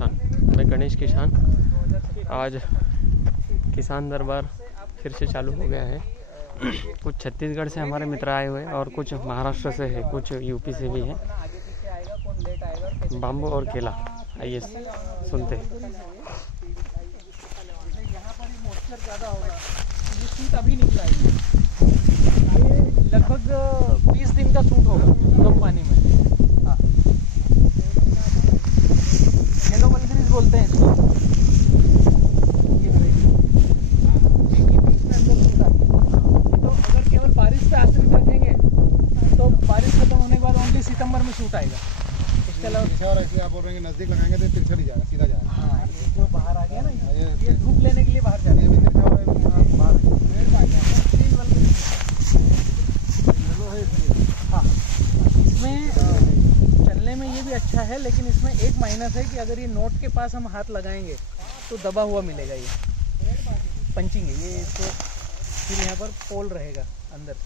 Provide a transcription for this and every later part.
किसान। मैं गणेश किसान। आज किसान दरबार फिर से चालू हो गया है। कुछ छत्तीसगढ़ से हमारे मित्र आए हुए हैं और कुछ महाराष्ट्र से है, कुछ यूपी से भी हैं। बाम्बू और केला, आइए सुनते हैं। यहाँ पर मॉइस्चर ज़्यादा होगा, ये सूट अभी निकला है। ये लगभग 20 दिन का सूट होगा कम पानी में। हाँ, येलो मलबेरीज बोलते हैं इसको। ये बीच में अंदर सूट है। तो अगर केवल बारिश पे आश्रित रखेंगे तो बारिश खत्म होने के बाद ओनली सितंबर में सूट आएगा। इसके अलावा इसलिए आप बोल रहे हैं कि नजदीक लगाएंगे तो तिरछा नहीं जाएगा, सीधा जाएगा। हाँ, ये जो बाहर आ गया ना, ये धूप लेने के लिए बाहर जा रहा है। ये भी तिरछा हो रहा है, बाहर पेड़ में आ गया है, ग्रीन वाले। हाँ, इसमें चलने में ये भी अच्छा है, लेकिन इसमें एक माइनस है कि अगर ये नोट के पास हम हाथ लगाएंगे तो दबा हुआ मिलेगा। ये पंचिंग है, ये इसको फिर यहाँ पर पोल रहेगा अंदर,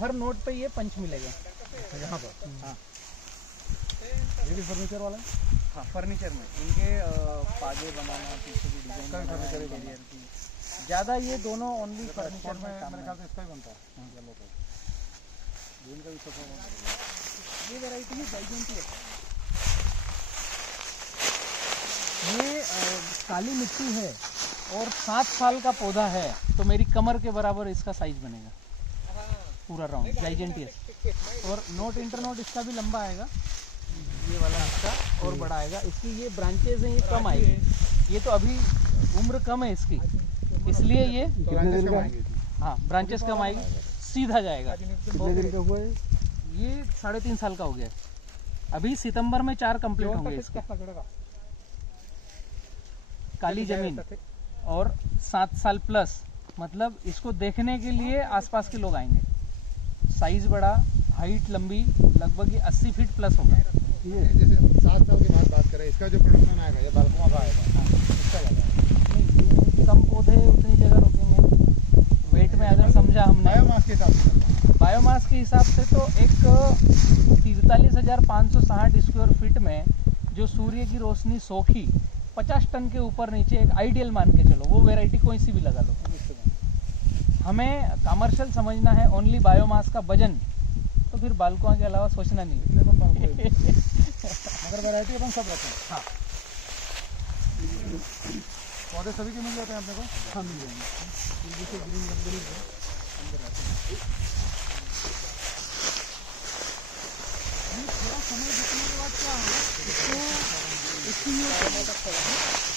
हर नोट पे ये पंच मिलेगा यहाँ पर। हाँ, ये भी फर्नीचर वाला है। हाँ, फर्नीचर में इनके पागे बनाना, पीछे की डिजाइन का फर्नीचर की ज़्यादा, ये दोनों ओनली फर्नीचर में मेरे ख्याल से इसका ही बनता है। येलो का ग्रीन का भी सब ये वैरायटी है जाइजेंटियस। ये काली मिट्टी है और 7 साल का पौधा है, तो मेरी कमर के बराबर इसका साइज बनेगा पूरा राउंड, जाइजेंटियस। और नोट इंटरनोट इसका भी लंबा आएगा, ये वाला इसका और बड़ा आएगा। इसकी ये ब्रांचेज हैं, ये कम आएगी। ये तो अभी उम्र कम है इसकी, इसलिए ये हाँ ब्रांचेस कम आएगी, सीधा जाएगा। कितने दिन का हुआ है? ये 3.5 साल का हो गया है। अभी सितंबर में 4 कंप्लीट होंगे इसके। काली जमीन और 7 साल प्लस, मतलब इसको देखने के लिए आसपास के लोग आएंगे। साइज बड़ा, हाइट लंबी, लगभग ये 80 फीट प्लस होगा। ये जैसे 7 साल की बात करें, इसका जो प्रोडक्शन आएगा ये बालकुआ का आएगा। हाँ, इसका ज़्यादा कम पौधे उतनी जगह रोकेंगे। वेट में अगर समझा हमने बायोमास के हिसाब से, बायोमास के हिसाब से तो एक 43,560 स्क्वायर फीट में जो सूर्य की रोशनी सोखी 50 टन के ऊपर नीचे, एक आइडियल मान के चलो, वो वैरायटी कोई सी भी लगा लो। हमें कमर्शियल समझना है, ओनली बायोमास का वजन, तो फिर बालकुआ के अलावा सोचना नहीं। मगर वैरायटी अपन सब रखें। हाँ, पौधे सभी के मिल जाते हैं अपने को। हाँ मिल जाएंगे। जैसे ग्रीन मलबेरीज है, अंदर आते हैं। थोड़ा समय बीतने के बाद क्या होगा, इसको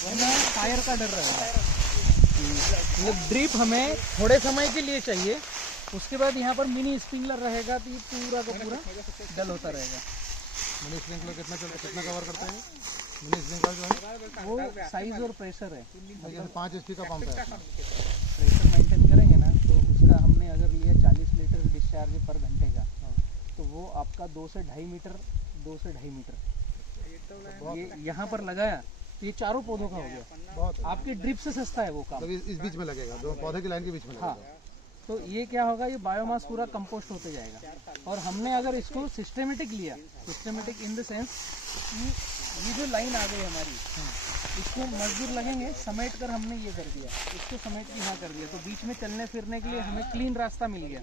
वरना फायर का डर रहेगा। मतलब ड्रिप हमें थोड़े समय के लिए चाहिए, उसके बाद यहाँ पर मिनी स्प्रिंकलर रहेगा, तो ये पूरा का पूरा डल होता रहेगा। मिनी स्प्रिंकलर कितना कवर करते हैं? मिनी स्प्रिंकलर जो है वो साइज और प्रेशर है। जैसे 5 HP का पंप है, प्रेशर मेंटेन करेंगे ना, तो उसका हमने अगर लिया 40 लीटर डिस्चार्ज पर घंटे का, तो वो आपका 2 से 2.5 मीटर, 2 से 2.5 मीटर ये यहाँ पर लगाया, तो ये चारों पौधों का हो गया। बहुत है। आपकी ड्रिप से सस्ता है वो काम। तो इस बीच में लगेगा, दो पौधे की लाइन के बीच में हाँ, लगेगा। तो ये क्या होगा, ये बायोमास पूरा कंपोस्ट होते जाएगा। और हमने अगर इसको सिस्टेमेटिक लिया, सिस्टेमेटिक इन द सेंस कि ये जो लाइन आ गई हमारी, इसको मजदूर लगेंगे, समेट कर हमने ये कर दिया, इसको समेट के यहाँ कर दिया, तो बीच में चलने फिरने के लिए हमें क्लीन रास्ता मिल गया।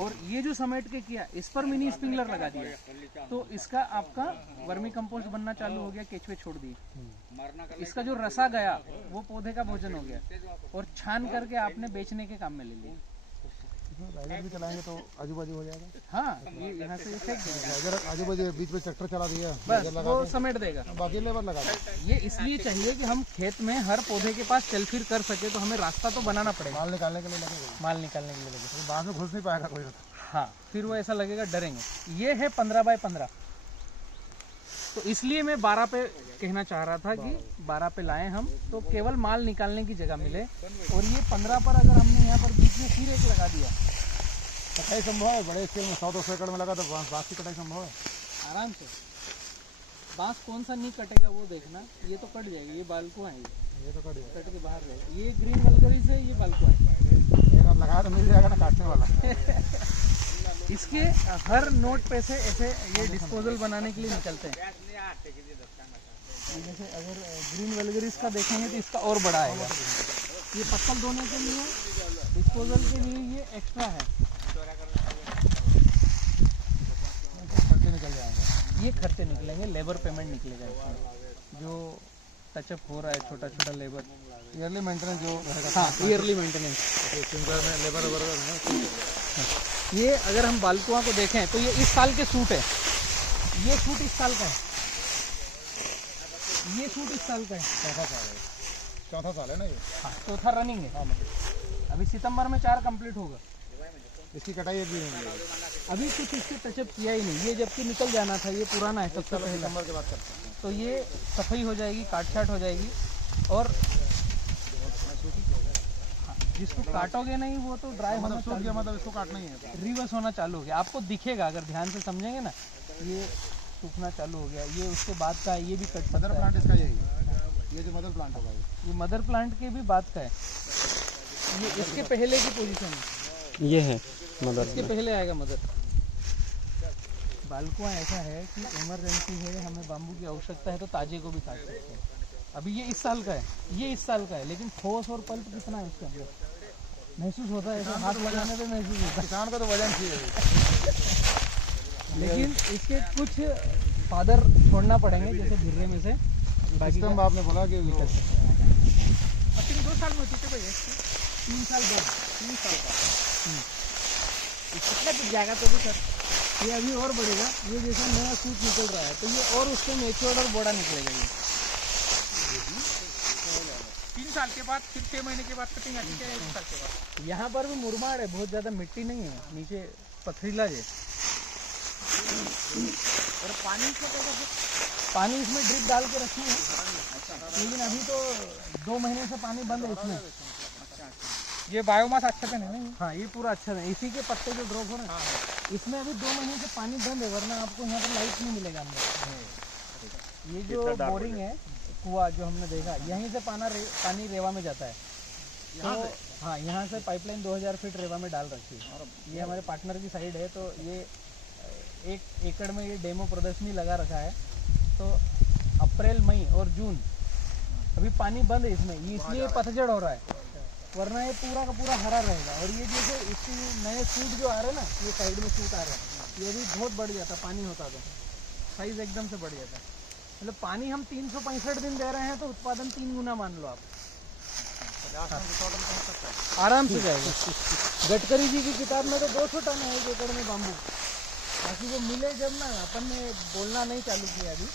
और ये जो समेट के किया, इस पर मिनी स्प्रिंकलर लगा दिया, तो इसका आपका वर्मी कंपोस्ट बनना चालू हो गया, केचुए छोड़ दिए। इसका जो रसा गया वो पौधे का भोजन हो गया, और छान करके आपने बेचने के काम में ले लिया। राइडर भी चलाएंगे तो आजू बाजू हो जाएगा। हाँ, ये यहाँ से फेंक देंगे, अगर आजू बाजू बीच में ट्रैक्टर चला दिया, बस वो समेट देगा। बाकी लेबर लगा दे। ये इसलिए चाहिए कि हम खेत में हर पौधे के पास चल फिर कर सके, तो हमें रास्ता तो बनाना पड़ेगा। माल निकालने के लिए लगेगा, माल निकालने के लिए लगेगा। बाद में घुस नहीं पाएगा कोई। हाँ, फिर वो ऐसा लगेगा डरेंगे। ये है 15 बाय 15, तो इसलिए मैं 12 पे कहना चाह रहा था कि 12 पे लाएं हम, तो केवल माल निकालने की जगह मिले। और ये 15 पर अगर हमने यहाँ पर बीच में फिर एक लगा दिया, कटाई संभव है? बड़े स्केल में 100-200 एकड़ में लगा तो बांस की कटाई संभव है आराम से। बांस कौन सा नहीं कटेगा वो देखना, ये तो कट जाएगा, ये बालकुआ है, ये तो कट के बाहर जाएगा। ये ग्रीन मलबेरी से ये बालकुआ है, लगा तो मिल जाएगा ना काटने वाला। इसके हर नोट पे से ऐसे ये डिस्पोजल बनाने के लिए निकलते हैं। जैसे अगर ग्रीन वेलगरीज का देखेंगे तो इसका और बड़ा आएगा। ये पत्तल धोने के लिए, डिस्पोजल के लिए ये एक्स्ट्रा है। खर्चे निकल जाएंगे, ये खर्चे निकलेंगे, लेबर पेमेंट निकलेगा इसमें, जो टचअप हो रहा है छोटा छोटा लेबर, ईयरली मेंटेनेंस जो रहेगा। हाँ ईयरली मेंटेनेंस। लेबर ये अगर हम बालकुआ को देखें तो ये इस साल के सूट है, ये सूट इस साल का है, ये सूट इस साल का है। चौथा साल है ना ये। हाँ चौथा रनिंग है। अभी सितंबर में 4 कंप्लीट होगा। इसकी कटाई अभी नहीं होगी। अभी कुछ इससे टचअप किया ही नहीं, ये जबकि निकल जाना था, ये पुराना है सबसे पहले। सितंबर के बाद करते हैं। तो ये सफाई हो जाएगी, काट छाट हो जाएगी। और हाँ, जिसको काटोगे नहीं वो तो ड्राई होना सूख गया, मतलब इसको काटना ही है। रिवर्स होना चालू हो गया, आपको दिखेगा अगर ध्यान से समझेंगे ना। ये सूखना चालू हो गया, ये उसके बाद का है, ये भी कट मदर सकता है। प्लांट इसका यही है, ये जो मदर प्लांट होगा ये मदर प्लांट के भी बाद का है। ये इसके पहले की पोजीशन है, ये है मदर। इसके पहले आएगा मदर। बालकुआ ऐसा है कि इमरजेंसी है, हमें बाम्बू की आवश्यकता है तो ताजे को भी काट सकते हैं। अभी ये इस साल का है, ये इस साल का है, लेकिन ठोस और पल्प कितना है इसके अंदर महसूस होता है, ऐसे हाथ लगाने पे महसूस होता है। किसान को तो वजन चाहिए, लेकिन इसके कुछ फादर छोड़ना पड़ेंगे, जैसे भिर्रे में से। सिस्टम आपने बोला कि 2 साल में होती है भैया, 3 साल बाद, 3 साल का कितना बिक जाएगा तो भी सर। ये अभी और बढ़ेगा, ये जैसे नया सूट निकल रहा है तो ये और उससे मेच्योर्ड और बड़ा निकलेगा। ये 3 साल के बाद, फिर 6 महीने के बाद कटिंग आती है। 1 साल के बाद यहाँ पर भी मुरमाड़ है, बहुत ज़्यादा मिट्टी नहीं है, नीचे पथरीला है। और पानी का कैसा है? पानी इसमें ड्रिप डाल के रखे हैं, लेकिन अभी तो 2 महीने से पानी बंद है इसमें। ये बायोमास अच्छा तो नहीं है। हाँ ये पूरा अच्छा है, इसी के पत्ते जो ड्रॉप हो रहे हैं इसमें अभी 2 महीने से पानी बंद है, वरना आपको यहाँ पर लाइट नहीं मिलेगा अंदर। ये जो बोरिंग है, कुआं जो हमने देखा, यहीं से पानी रेवा में जाता है। तो हाँ यहाँ से पाइपलाइन 2000 फीट रेवा में डाल रखी है। ये हमारे पार्टनर की साइड है, तो ये 1 एकड़ में ये डेमो प्रदर्शनी लगा रखा है। तो अप्रैल, मई और जून अभी पानी बंद है इसमें, ये इसलिए पतझड़ हो रहा है, वरना ये पूरा का पूरा हरा रहेगा। और ये जैसे इसके नए सूट जो आ रहे हैं ना, ये साइड में सूट आ रहा है, ये भी बहुत बढ़ जाता, पानी होता तो साइज एकदम से बढ़ जाता। मतलब पानी हम 365 दिन दे रहे हैं तो उत्पादन 3 गुना मान लो आप, आराम से जाएगा। गडकरी जी की किताब में तो 200 टन है 1 एकड़ में बाम्बू। बाकी वो मिले जब ना, अपन ने बोलना नहीं चालू किया अभी।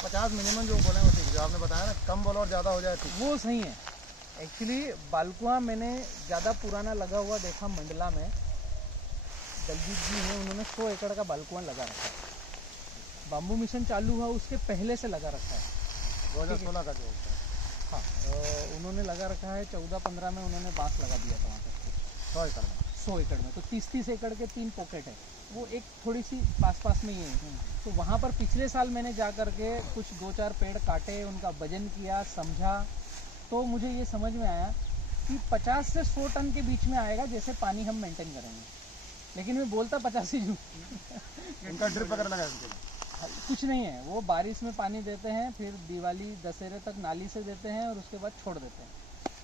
50 मिनिमम जो बोले वो ठीक, जो आपने बताया ना, कम बोलो और ज़्यादा हो जाए ठीक। वो सही है। एक्चुअली बालकुआ मैंने ज़्यादा पुराना लगा हुआ देखा मंडला में, दलजीत जी हैं, उन्होंने 100 एकड़ का बालकुआ लगा रखा है। बाम्बू मिशन चालू हुआ उसके पहले से लगा रखा है, 2016 का जो होता है। हाँ उन्होंने लगा रखा है। 14-15 में उन्होंने बांस लगा दिया था वहाँ तक 100 एकड़ में। 100 एकड़ में। तो 30-30 एकड़ के 3 पॉकेट है, वो एक थोड़ी सी पास में ही है। तो वहाँ पर पिछले साल मैंने जा कर के कुछ 2-4 पेड़ काटे, उनका वजन किया, समझा, तो मुझे ये समझ में आया कि 50 से 100 टन के बीच में आएगा जैसे पानी हम मेंटेन करेंगे। लेकिन मैं बोलता 85 ही हूँ। इनका ड्रिप वगैरह लगा है, कुछ नहीं है, वो बारिश में पानी देते हैं, फिर दिवाली दशहरे तक नाली से देते हैं और उसके बाद छोड़ देते हैं।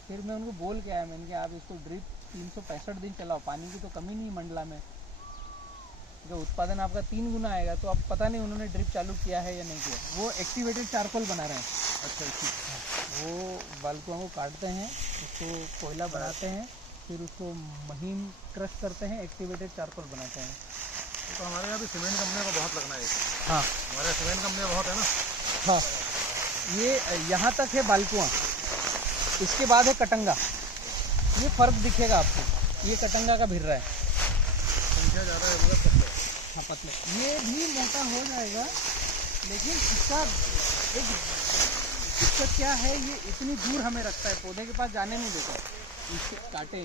फिर मैं उनको बोल के आया, मैंने कहा आप इसको ड्रिप 365 दिन चलाओ, पानी की तो कमी नहीं मंडला में, जो उत्पादन आपका 3 गुना आएगा। तो अब पता नहीं उन्होंने ड्रिप चालू किया है या नहीं किया। वो एक्टिवेटेड चारकोल बना रहे हैं। अच्छा, वो बालकुओं को काटते हैं, उसको कोयला बनाते हैं, फिर उसको महीन क्रश करते हैं, एक्टिवेटेड चारकोल बनाते हैं। तो हमारे यहाँ भी सीमेंट कंपनी को बहुत लगना है। हाँ हमारे सीमेंट कंपनी बहुत है ना। हाँ, ये यहाँ तक है बालकुआ, इसके बाद है कटंगा। ये फर्क दिखेगा आपको, ये कटंगा का भिर्रा है, संख्या ज़्यादा है मगर पतले। हाँ पतले। ये भी मोटा हो जाएगा, लेकिन इसका एक दिक्कत क्या है, ये इतनी दूर हमें रखता है, पौधे के पास जाने नहीं देता। इसके काटे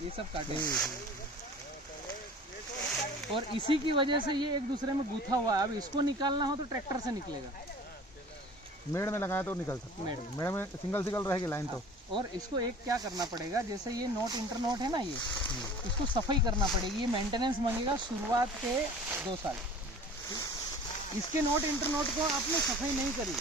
ये सब काटे, और इसी की वजह से ये एक दूसरे में गूथा हुआ है। अब इसको निकालना हो तो ट्रैक्टर से निकलेगा। मेड़ में लगाए तो निकल सकता है। मेड़ में सिंगल रहेगी लाइन तो और इसको एक क्या करना पड़ेगा, जैसे ये नोट इंटर नोट है ना, ये इसको सफाई करना पड़ेगी। ये मेंटेनेंस मांगेगा शुरुआत के 2 साल। इसके नोट इंटर नोट को आपने सफाई नहीं करी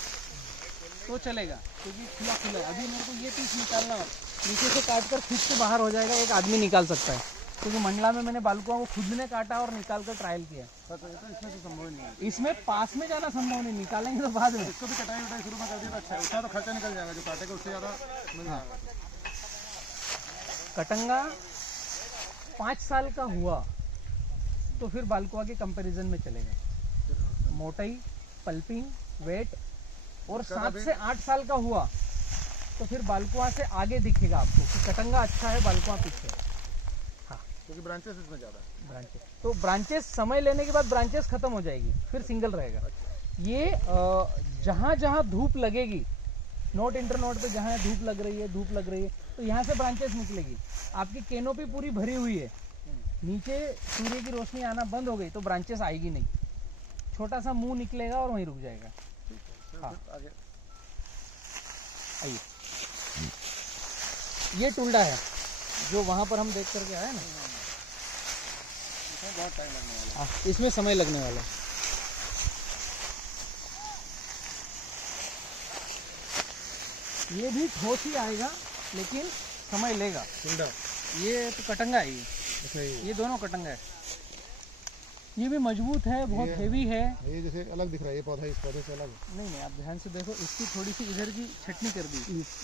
तो चलेगा, क्योंकि खुला खुला है। अभी मेरे को ये पीस निकालना हो, नीचे से काट कर खींच के बाहर हो जाएगा, एक आदमी निकाल सकता है। क्योंकि मंडला में मैंने बालकुआ को खुद ने काटा और निकाल कर ट्रायल किया। तो इसमें तो संभव नहीं है। इसमें पास में जाना संभव नहीं, निकालेंगे तो बाद में। इसको भी कटाई वटाई शुरू में कर दिया तो अच्छा है, उसका तो खर्चा निकल जाएगा, जो काटेगा उससे ज़्यादा मिल जाएगा। कटंगा 5 साल का हुआ तो फिर बालकुआ के कंपैरिजन में चलेगा। मोटाई, पल्पिंग, वेट, और 7 से 8 साल का हुआ तो फिर बालकुआ से आगे दिखेगा आपको कि कटंगा अच्छा है, बालकुआ पीछे। हाँ, क्योंकि ब्रांचेस इसमें ज़्यादा है। ब्रांचेस तो ब्रांचेस समय लेने के बाद ब्रांचेस खत्म हो जाएगी, फिर सिंगल रहेगा। ये जहाँ जहाँ धूप लगेगी, नोट इंटर नोट पे जहाँ धूप लग रही है तो यहाँ से ब्रांचेस निकलेगी। आपकी कैनोपी पूरी भरी हुई है, नीचे सूर्य की रोशनी आना बंद हो गई तो ब्रांचेस आएगी नहीं, छोटा सा मुंह निकलेगा और वहीं रुक जाएगा। हाँ, आइए, ये टुंडा है जो वहां पर हम देख करके आए ना, इसमें बहुत टाइम लगने वाला है। इसमें समय लगने वाला है। ये भी ठोस ही आएगा लेकिन समय लेगा। टुंडा, ये तो कटंगा है, अच्छा ये दोनों कटंगा है। ये भी मजबूत है, बहुत हेवी है। ये जैसे अलग दिख रहा है, ये पौधा इस पौधे से अलग है। नहीं, आप ध्यान से देखो, इसकी थोड़ी सी इधर की छटनी कर दी,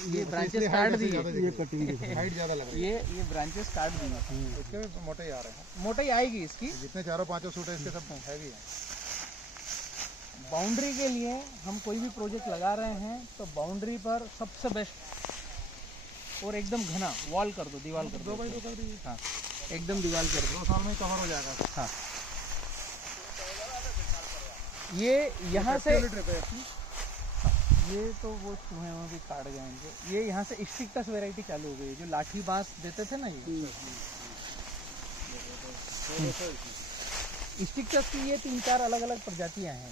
ये ब्रांचेस काट दी है, ये कटिंग हाइट ज़्यादा लग रही है। ये ब्रांचेस काट दी है। इसके भी मोटे ही आ रहे हैं, मोटाई आएगी इसकी। जितने 4-5 सूट है इसके सब हैवी है। बाउंड्री के लिए हम कोई भी प्रोजेक्ट लगा रहे हैं तो बाउंड्री पर सबसे बेस्ट, और एकदम घना वॉल कर दो, दीवार कर दो। 2x2 कर दी। हाँ, एकदम दीवार कर दो। 2 साल में ही कवर हो जाएगा। हाँ, ये यहाँ से, ये तो वो चूहे वहाँ भी काट गए इनको। ये यहाँ से स्टिक्टस वैरायटी चालू हो गई, जो लाठी बांस देते थे ना, ये स्टिक्टस की ये 3-4 अलग अलग प्रजातियां हैं।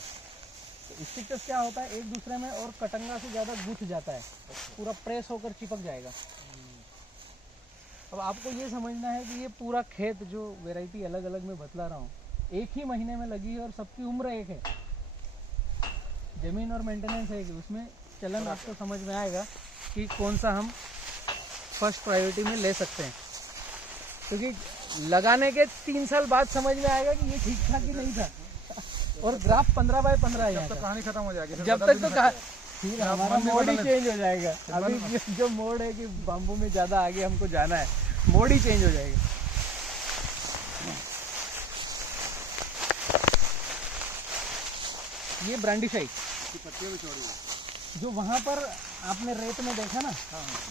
तो स्टिक्टस क्या होता है, एक दूसरे में और कटंगा से ज़्यादा गुथ जाता है, पूरा प्रेस होकर चिपक जाएगा। अब आपको ये समझना है कि ये पूरा खेत जो वैरायटी अलग अलग में बतला रहा हूँ, एक ही महीने में लगी है और सबकी उम्र एक है, जमीन और मेंटेनेंस है कि उसमें चलन आपको समझ में आएगा कि कौन सा हम फर्स्ट प्रायोरिटी में ले सकते हैं। क्योंकि लगाने के 3 साल बाद समझ में आएगा कि ये ठीक था कि नहीं था। और ग्राफ 15x15 है यहाँ तो का। कहानी खत्म हो जाएगी, जब तक तो फिर हमारा मोड ही चेंज हो जाएगा। अभी जो मोड है कि बाम्बू में ज़्यादा आगे हमको जाना है, मोड ही चेंज हो जाएगा। ये ब्रांडीशाही की पत्तियां भी चौड़ी है। जो वहाँ पर आपने रेत में देखा ना,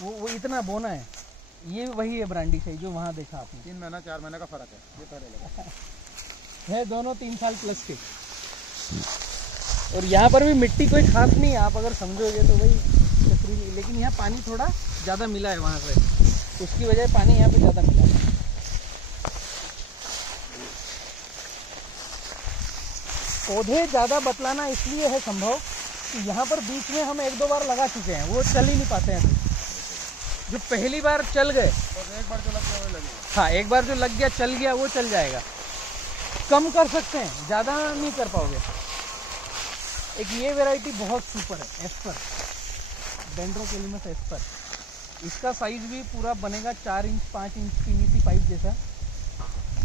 वो इतना बोना है, ये वही है ब्रांडीशाही जो वहाँ देखा आपने। 3 महीना 4 महीने का फर्क है, ये पहले लगा है, दोनों 3 साल प्लस के। और यहाँ पर भी मिट्टी कोई खास नहीं है, आप अगर समझोगे तो वही पथरीली, लेकिन यहाँ पानी थोड़ा ज़्यादा मिला है वहाँ से, उसकी वजह पानी यहाँ पे ज़्यादा मिला है। पौधे ज़्यादा बतलाना इसलिए है संभव कि यहाँ पर बीच में हम 1-2 बार लगा चुके हैं, वो चल ही नहीं पाते हैं। जो पहली बार चल गए, और एक बार जो लग गया वो लगेगा। हाँ, एक बार जो लग गया, चल गया, वो चल जाएगा। कम कर सकते हैं, ज़्यादा नहीं कर पाओगे। एक ये वैरायटी बहुत सुपर है, एस्पर, डेंड्रोकेलिमस एस्पर। इसका साइज भी पूरा बनेगा 4 इंच 5 इंच पीवीसी पाइप जैसा,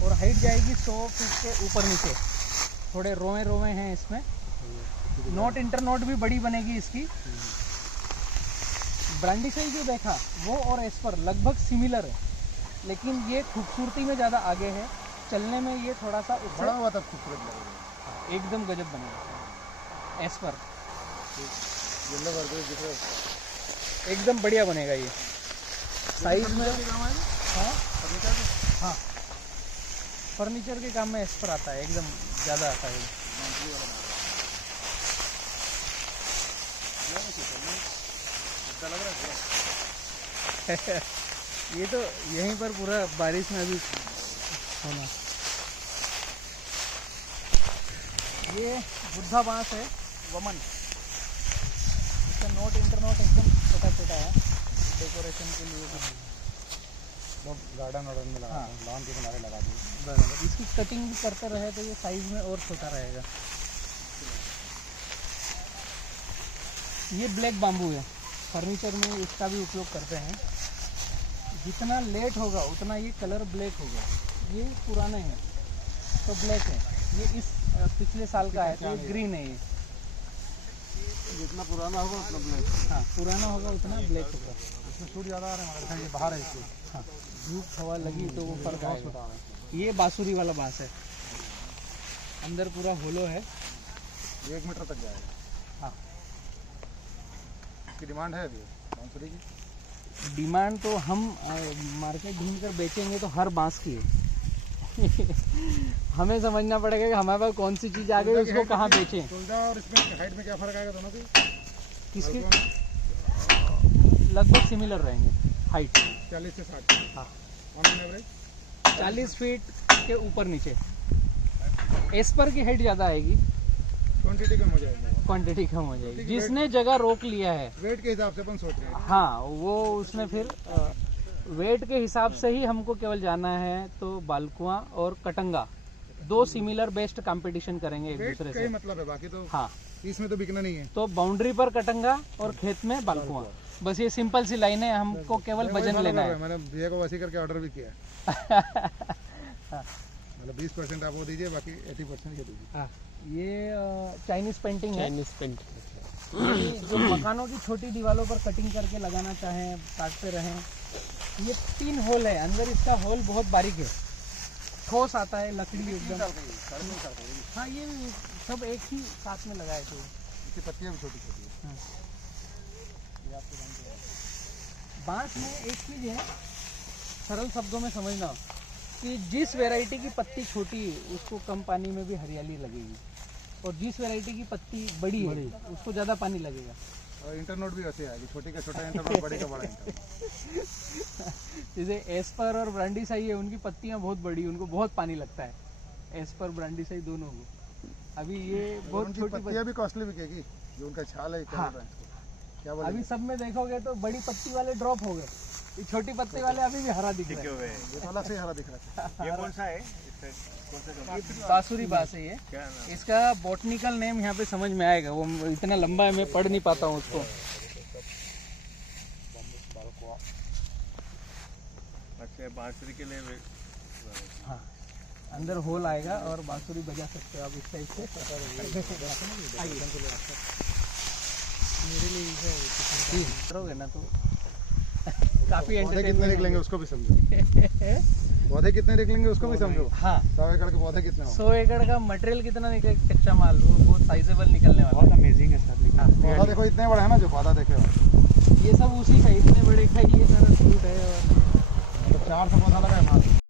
और हाइट जाएगी 100 फीट के ऊपर नीचे। थोड़े रोए रोए हैं इसमें। नोट इंटर नोट भी बड़ी बनेगी इसकी। ब्रांडीशाही जो देखा वो और एस्पर लगभग सिमिलर है, लेकिन ये खूबसूरती में ज़्यादा आगे है, चलने में ये थोड़ा सा बड़ा हुआ तब खूबसूरत लगेगा। एकदम गजब बनेगा। एस्पर येलो वर्गर दिख रहा है, एकदम बढ़िया बनेगा ये साइज में। हाँ हाँ, फर्नीचर के काम में एस्पर आता है, एकदम ज़्यादा आता है। लग रहा है ये तो यहीं पर पूरा बारिश में अभी होना। ये बुद्धा बांस है, वमन, इसका नोट इंटरनोट एकदम छोटा छोटा है, डेकोरेशन के लिए भी। गार्डन वार्डन में लगा हाँ। लॉन के किनारे लगा दिए। बराबर, इसकी कटिंग भी करते रहे तो ये साइज में और छोटा रहेगा। ये ब्लैक बाम्बू है, फर्नीचर में इसका भी उपयोग करते हैं। जितना लेट होगा उतना ये कलर ब्लैक होगा। ये पुराने हैं तो ब्लैक है, ये इस पिछले साल का है तो ये ग्रीन है। ये जितना पुराना होगा उतना ब्लैक। हाँ, पुराना होगा उतना ब्लैक होगा। इसमें शूट ज़्यादा आ रहे हैं मगर ये बाहर है इसके। हाँ, धूप हवा लगी तो वो फर्क आएगा। ये बांसुरी वाला बांस है, अंदर पूरा होलो है। 1 मीटर तक जाएगा। हाँ, इसकी डिमांड है अभी बांसुरी की। डिमांड तो हम मार्केट ढूंढ कर बेचेंगे तो हर बांस की है। हमें समझना पड़ेगा कि हमारे पास कौन सी चीज़ आ गई, उसको कहाँ बेचें। तुलजा और इसमें हाइट में क्या फ़र्क आएगा दोनों की? किसके लगभग सिमिलर रहेंगे हाइट। 40 से 60। हाँ, ऑन एवरेज 40 फीट के ऊपर नीचे। एस्पर की हाइट ज़्यादा आएगी, क्वांटिटी कम हो जाएगी। क्वांटिटी कम हो जाएगी। जिसने जगह रोक लिया है, वेट के हिसाब से अपन सोच रहे हैं। हाँ, वो उसमें फिर वेट के हिसाब से ही हमको केवल जाना है। तो बालकुआ और कटंगा 2 सिमिलर बेस्ट कंपटीशन करेंगे एक वेट दूसरे का ही से। मतलब है, बाकी तो हाँ, इसमें तो बिकना नहीं है। तो बाउंड्री पर कटंगा और खेत में बालकुआ, बस ये सिंपल सी लाइन है। हमको केवल वजन लेना है। मैंने भैया को वैसे करके ऑर्डर भी किया है। मतलब 20% आप वो दीजिए, बाकी 80% ये दीजिए। हाँ, ये चाइनीज पेंटिंग है। Chinese paint. ये जो मकानों की छोटी दीवारों पर कटिंग करके लगाना चाहें, काटते रहें। ये 3 होल है, अंदर इसका होल बहुत बारीक है, ठोस आता है लकड़ी एकदम। हाँ, ये सब एक ही साथ में लगाए थे। इसकी पत्तियाँ भी छोटी छोटी है। हाँ। बांस में एक चीज़ है, सरल शब्दों में समझना, कि जिस वैरायटी की पत्ती छोटी है उसको कम पानी में भी हरियाली लगेगी, और जिस वैरायटी की पत्ती बड़ी है उसको ज़्यादा पानी लगेगा। और इंटरनोट भी वैसे आएगी, छोटी का छोटा इंटरनोट, बड़े का बड़ा इंटरनोट। जैसे एस्पर और ब्रांडीसाई है, उनकी पत्तियां बहुत बड़ी, उनको बहुत पानी लगता है। एस्पर ब्रांडीसाई दोनों को। अभी ये बहुत उनकी छोटी पत्तियाँ भी कॉस्टली बिकेगी, जो उनका छाल है। हाँ। क्या अभी बोले? सब में देखोगे तो बड़ी पत्ती वाले ड्रॉप हो गए, ये छोटी पत्ती वाले अभी भी हरा दिख रहे हैं। ये तो अलग से हरा दिख रहा है। ये कौन सा है? बांसुरी बांस है ये। इसका बॉटनिकल नेम यहाँ पे समझ में आएगा, वो इतना लंबा है, मैं पढ़ नहीं पाता हूँ उसको। अच्छा, बांसुरी के लिए हाँ, अंदर होल आएगा और बांसुरी बजा सकते हो आप इस टाइप से। मेरे लिए करोगे ना तो काफी पौधे कितने निकलेंगे उसको भी समझो। पौधे कितने निकलेंगे उसको भी समझो। हाँ, 100 एकड़ के पौधे कितने होंगे? 100 एकड़ का मटेरियल कितना निकलेगा, कच्चा माल, वो बहुत साइजेबल निकलने वाला है। बहुत अमेजिंग है सर। पौधा देखो इतने बड़ा है ना, जो पौधा देखे हो, ये सब उसी का, इतने बड़े का ये सारा फ्रूट है। और मतलब 400 पौधा लगा है माल।